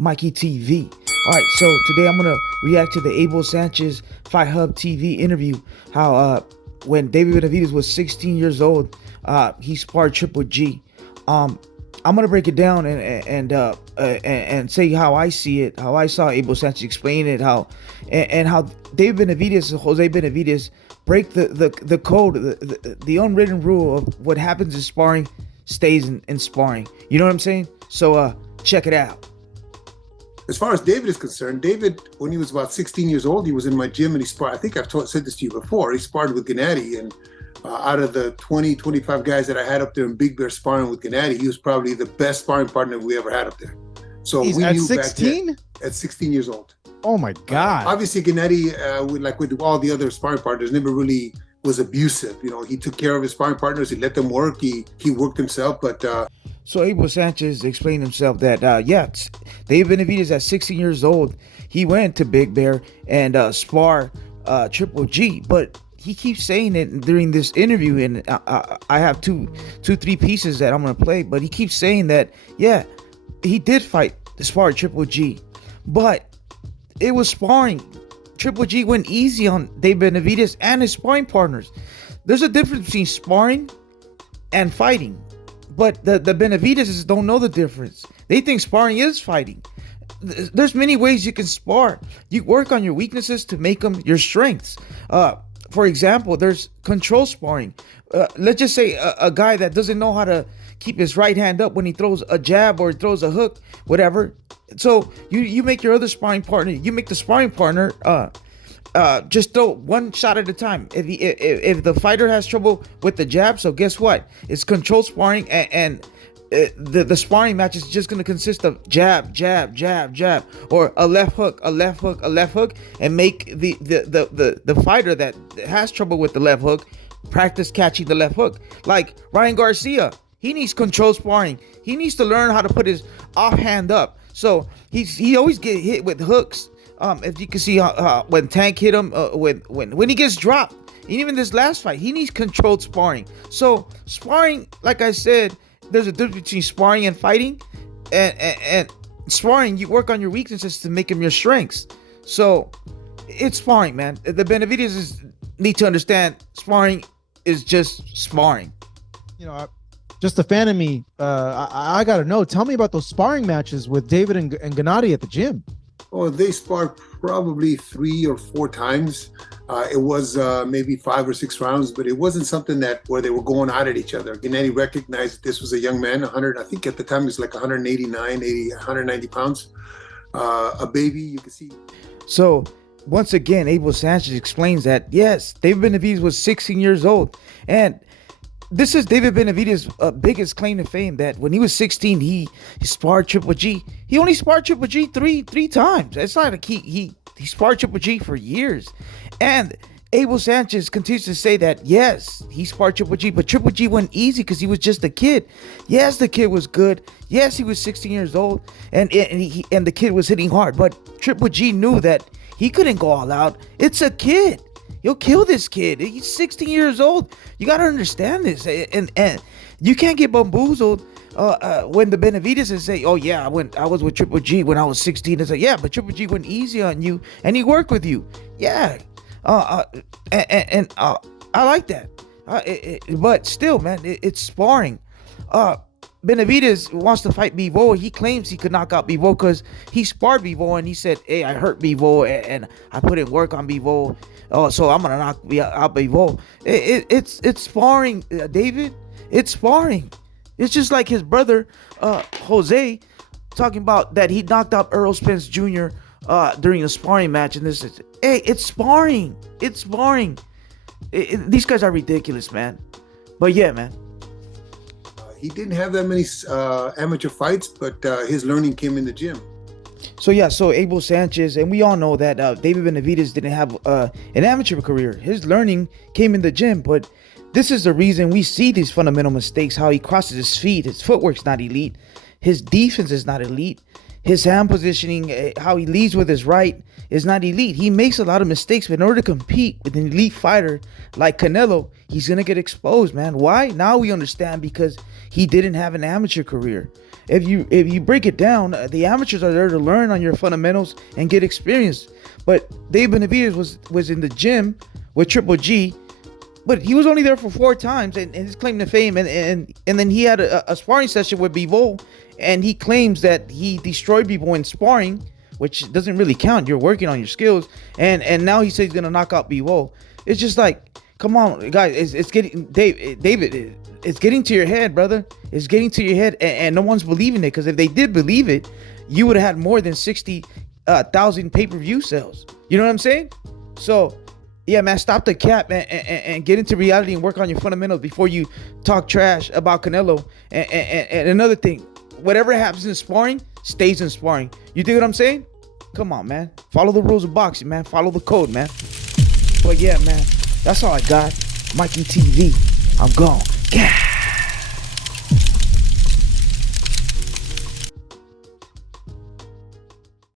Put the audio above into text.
Mikey TV. All right, so today I'm gonna react to the Abel Sanchez Fight Hub TV interview. How when David Benavidez was 16 years old, he sparred Triple G. I'm gonna break it down and say how I see it, how I saw Abel Sanchez explain it, how David Benavidez, Jose Benavidez, break the code, the unwritten rule of what happens in sparring stays in sparring. You know what I'm saying? So check it out. As far as David is concerned, David, when he was about 16 years old, he was in my gym and he sparred. I think I've said this to you before. He sparred with Gennady, and out of the 20, 25 guys that I had up there in Big Bear sparring with Gennady, he was probably the best sparring partner we ever had up there. So He's we at knew 16? back then, at 16 years old. Oh my God. Obviously, Gennady, with all the other sparring partners, never really was abusive. You know, he took care of his sparring partners. He let them work. He worked himself, but. So Abel Sanchez explained himself that, David Benavidez at 16 years old, he went to Big Bear and spar Triple G, but he keeps saying it during this interview, and I have three pieces that I'm going to play, but he keeps saying that, yeah, he did spar Triple G, but it was sparring. Triple G went easy on David Benavidez and his sparring partners. There's a difference between sparring and fighting. But the Benavidezes don't know the difference. They think sparring is fighting. There's many ways you can spar. You work on your weaknesses to make them your strengths. For example, there's control sparring. Let's just say a guy that doesn't know how to keep his right hand up when he throws a jab or throws a hook, whatever. So you make your other sparring partner, you make the sparring partner just throw one shot at a time. If the fighter has trouble with the jab, so guess what? It's control sparring, and the sparring match is just going to consist of jab, jab, jab, jab, or a left hook, a left hook, a left hook, and make the fighter that has trouble with the left hook practice catching the left hook. Like Ryan Garcia, he needs control sparring. He needs to learn how to put his offhand up. So he always get hit with hooks. If you can see when Tank hit him, when he gets dropped, and even this last fight, he needs controlled sparring. So sparring, like I said, there's a difference between sparring and fighting, and sparring, you work on your weaknesses to make them your strengths. So it's sparring, man. The Benavidezes need to understand sparring is just sparring. You know, just a fan of me, I got to know. Tell me about those sparring matches with David and Gennady at the gym. Oh, they sparred probably 3 or 4 times. It was maybe 5 or 6 rounds, but it wasn't something where they were going out at each other. Gennady recognized that this was a young man, 100. I think at the time he was like 190 pounds. A baby, you can see. So once again, Abel Sanchez explains that yes, David Benavidez was 16 years old, and this is David Benavidez's biggest claim to fame, that when he was 16, he sparred Triple G. He only sparred Triple G three times. It's not like he sparred Triple G for years. And Abel Sanchez continues to say that, yes, he sparred Triple G, but Triple G went easy because he was just a kid. Yes, the kid was good. Yes, he was 16 years old, and the kid was hitting hard. But Triple G knew that he couldn't go all out. It's a kid. You'll kill this kid. He's 16 years old. You got to understand this. And you can't get bamboozled when the Benavidezes say, oh, yeah, I was with Triple G when I was 16. It's like, yeah, but Triple G went easy on you and he worked with you. Yeah. I like that. But still, man, it's sparring. Benavidez wants to fight Bivol. He claims he could knock out Bivol because he sparred Bivol and he said, hey, I hurt Bivol and I put in work on Bivol. So I'm gonna knock out Abel. It's sparring, David. It's sparring. It's just like his brother, Jose, talking about that he knocked out Earl Spence Jr. During a sparring match, and this is, hey, it's sparring. It's sparring. These guys are ridiculous, man. But yeah, man. He didn't have that many amateur fights, but his learning came in the gym. So Abel Sanchez, and we all know that David Benavidez didn't have an amateur career. His learning came in the gym, but this is the reason we see these fundamental mistakes, how he crosses his feet, his footwork's not elite, his defense is not elite, his hand positioning, how he leads with his right is not elite. He makes a lot of mistakes, but in order to compete with an elite fighter like Canelo, he's going to get exposed, man. Why? Now we understand, because he didn't have an amateur career. if you break it down, the amateurs are there to learn on your fundamentals and get experience. But Dave Benavidez was in the gym with Triple G, but he was only there for 4 times, and his claim to fame, and then he had a sparring session with Bivol, and he claims that he destroyed people in sparring, which doesn't really count. You're working on your skills, and now he says he's gonna knock out Bivol. It's just like, come on, guys, it's getting David. It's getting to your head, brother. It's getting to your head, and no one's believing it. Because if they did believe it, you would have had more than 60,000 pay-per-view sales. You know what I'm saying? So, yeah, man, stop the cap and get into reality and work on your fundamentals before you talk trash about Canelo. And another thing, whatever happens in sparring stays in sparring. You dig what I'm saying? Come on, man. Follow the rules of boxing, man. Follow the code, man. But yeah, man, that's all I got. Mikey TV. I'm gone. Yeah.